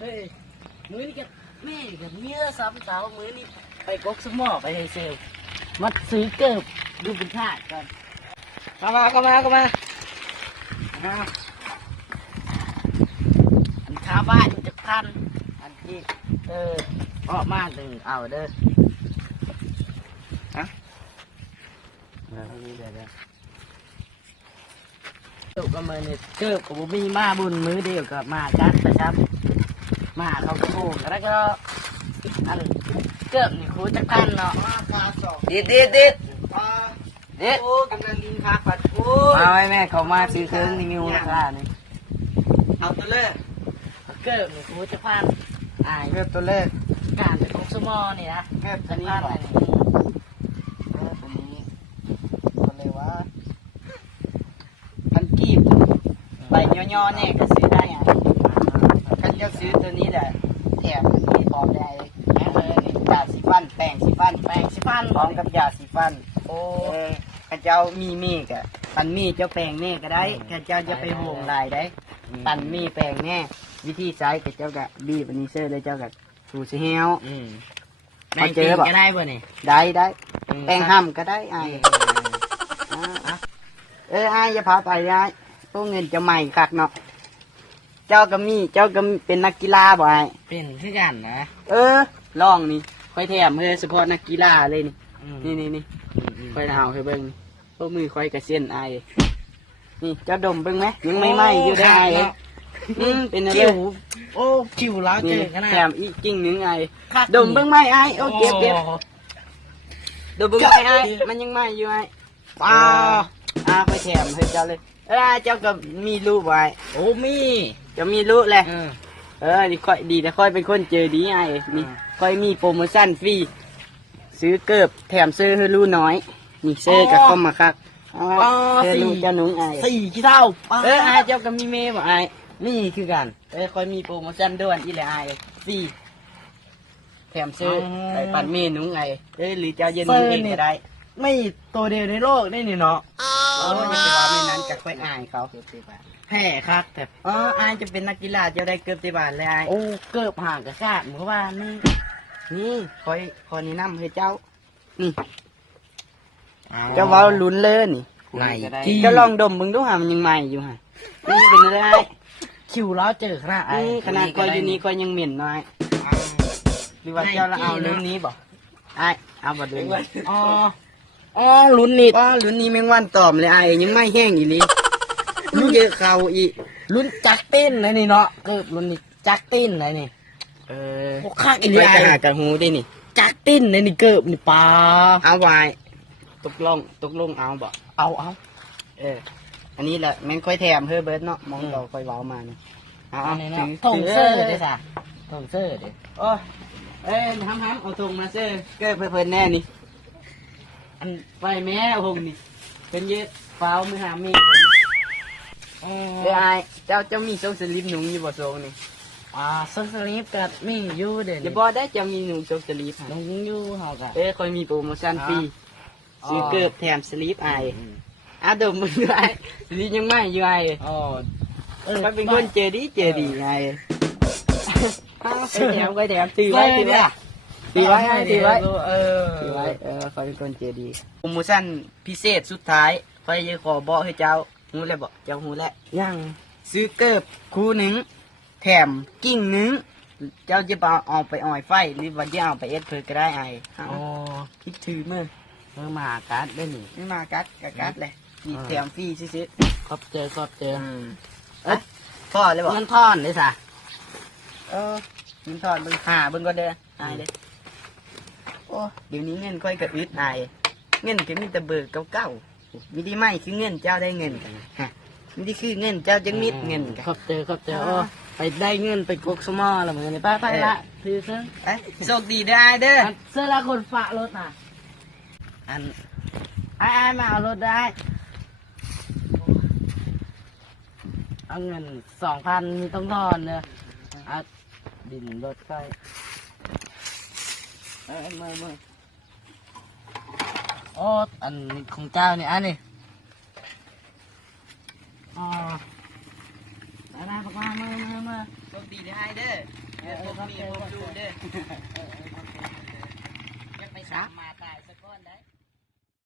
เฮ้ยมือนี่กับแม่กับเมียซ้ำเสามือนี่ไปกกสมอไปในเซลมาซื้อเกิบดูเป็นท่าก่อนเข้ามาอันข้าวบ้านจะพันอันที่ออกมาหนึ่งเอาเด้อฮะนี่เดี๋ยวตุกก็มือนี่เกิบกับมีมาบุญมือเดียวกับมาจัดประจำมาเขาก็โง่แล้วก็อันเกิบนี่ครูจะกันเนาะดิดโอ้กำลังดินคักปัดโอ้มาไว้แม่เขามาซื้อเครื่องนี่มีมูลค่านี่เอาตัวเลิกเกิบนี่ครูจะพันเกิบตัวเลิกการเป็นของสมอนี่นะเกิบตัวนี้ก่อนตัวนี้ตัวเลยว่าพันกีบใบย่อๆเนี่ยก็ซื้อได้ไงกันจะซื้อตัวนี้แหละแถมมีพร้อมได้นี่ยาสีฟันแปรงสีฟันพร้อมกับยาสีฟันโอ้ข้าเจ้ามีเมฆอ่ะปันมีเจ้าแปลงแม่ก็ได้ข้าเจ้าจะไปห่วงลายได้ปันมีแปลงแน่วิธีใช้ข้าเจ้าก็บีบอันนี้เสื้อเลยเจ้าก็สูสีเฮลพอเจอก็ได้ป่ะนี่ได้แปลงห้ำก็ได้ไอ้ไอ้อย่าพาไปได้พวกเงินจะใหม่คักเนาะเจ้าก็เป็นนักกีฬาบ่ไอ้เป็นคือกันนะลองนี่ค่อยแถมเฉพาะนักกีฬาเลยนี่ค่อยเอาให้เบิ่งพวกมือค่อยกระเซ็นไอ้นี่เจ้าดมเบิ่งไหมยังไม่ไหม้อยู่ได้เป็นอะไรโอ้คิวแล้วเจอขนาดแถมอีกจริงนึงไอ้ดมเบิ่งไหมไอ้โอ้เก็บดมเบิ่งไหมไอ้มันยังไหม้อยู่ไอ้ป้าค่อยแถมให้เจ้าเลยเจ้าก็มีลูกไว้โอ้มีจะมีลูกแหละนี่ค่อยดีแต่ค่อยเป็นคนเจอดีไอ้นี่ค่อยมีโปรโมชั่นฟรีซื้อเกิบแถมซื้อให้ลูกน้อยนี่ซื้อกับเข้ามาคักเจอลูกเจ้าหนุ่งไอ้4 เท่าไอ้เจ้าก็มีเมย์บ่ไอ้นี่คือกันค่อยมีโปรโมชั่นด้วยอีแหละไอ้ฟรีแถมซื้อไปปั่นเมย์หนุ่งไอ้หรือเจ้าเย็นเองก็ได้ไม่ตัวเดียวในโลกได้นี่เนาะจะไปว่าไม่นั้นจะค่อยอายเขาแพ้ครับแต่อายจะเป็นนักกีฬาจะได้เกือบตีบานเลยอายโอ้เกือบห่างกับชาติเพราะว่านี่คอยนี่น้ำให้เจ้านี่เจ้าว่าลุ้นเลยนี่เจ้าลองดมมึงดูหามันยังใหม่อยู่ฮะนี่เป็นอะไรคิวแล้วเจอขนาดคอยอยู่นี้คอยยังเหม็นน้อยหรือว่าเจ้าเราเอาเรื่องนี้บ่ไอเอาบ่ดูลุ้นนี่แมงวันตอมเลยไอ้ยังไม่แห้งอีลีลุ้นเยอะเขาอีลุ้นจักเต้นเลยนี่เนาะลุ้นนี่จักเต้นเลยนี่พวกข้างอีลีไอ้กระหูได้นี่จักเต้นเลยนี่เกิบนี่ปลาเอาไว้ตกลงเอาบ่เอาอันนี้แหละแม่งค่อยแถมเฮ้เบิร์ดเนาะมองเราค่อยเว้ามานี่เอาถงเสื้อเด้อถงเสื้อเด้อห้ามเอาถงมาเสื้อเกิบเพิ่นแน่นี่อันไปแม่หงนี่เป็นเยอะเฝ้ามือหามีเจ้ามีโซสลิปหนุ่งอยู่บ่โซนี่โซสลิปกับมีอยู่เดี๋ยวบ่ได้จะมีหนุ่งโซสลิปหนุ่งอยู่เฮาก็คอยมีโปรโมชั่นฟรีซื้อเกิบแถมสลิปดมมึงไอ้สลิปยังไม่อยู่มันเป็นคนเจอดีไงแถมตีไว้คอยเป็นคนเจดีโปรโมชั่นพิเศษสุดท้ายคอยจะขอบอกให้เจ้าหูแล้วบอกเจ้าหูแล้วยังซื้อเกิบคู่หนึ่งแถมกิ่งหนึ่งเจ้าจะเอาไปอ่อยไฟหรือว่าจะเอาไปเอสเพอก็ได้คิดถือมือมากัดได้หนิมากัดเลยแถมฟรีซื้อขอบเจอพ่อเลยบอกมันทอนเลยสะมันทอนมึงหามึงก็เด้อเลยโอ้เดี๋ยวนี้เงินค่อยกระอึดเงินก็มีแต่เบิกเก่ามีดีไหมคือเงินเจ้าได้เงินกันมีดีคือเงินเจ้าจังมิดเงินกันขอบเจอไปได้เงินไปกกสมอละเหมือนกันไปละถือเสื้อโชคดีได้เด้อเสื้อละคนฝากรถมาเอารถได้เอาเงิน 2,000มีต้องทอนเนอะดินรถไฟมือโอ้อันของเจ้าเนี่ยอันนี้ มาบอกมาโชคดีให้เด้อผมมีผมดูเด้อยังไปสามมาตายสักก้อนได้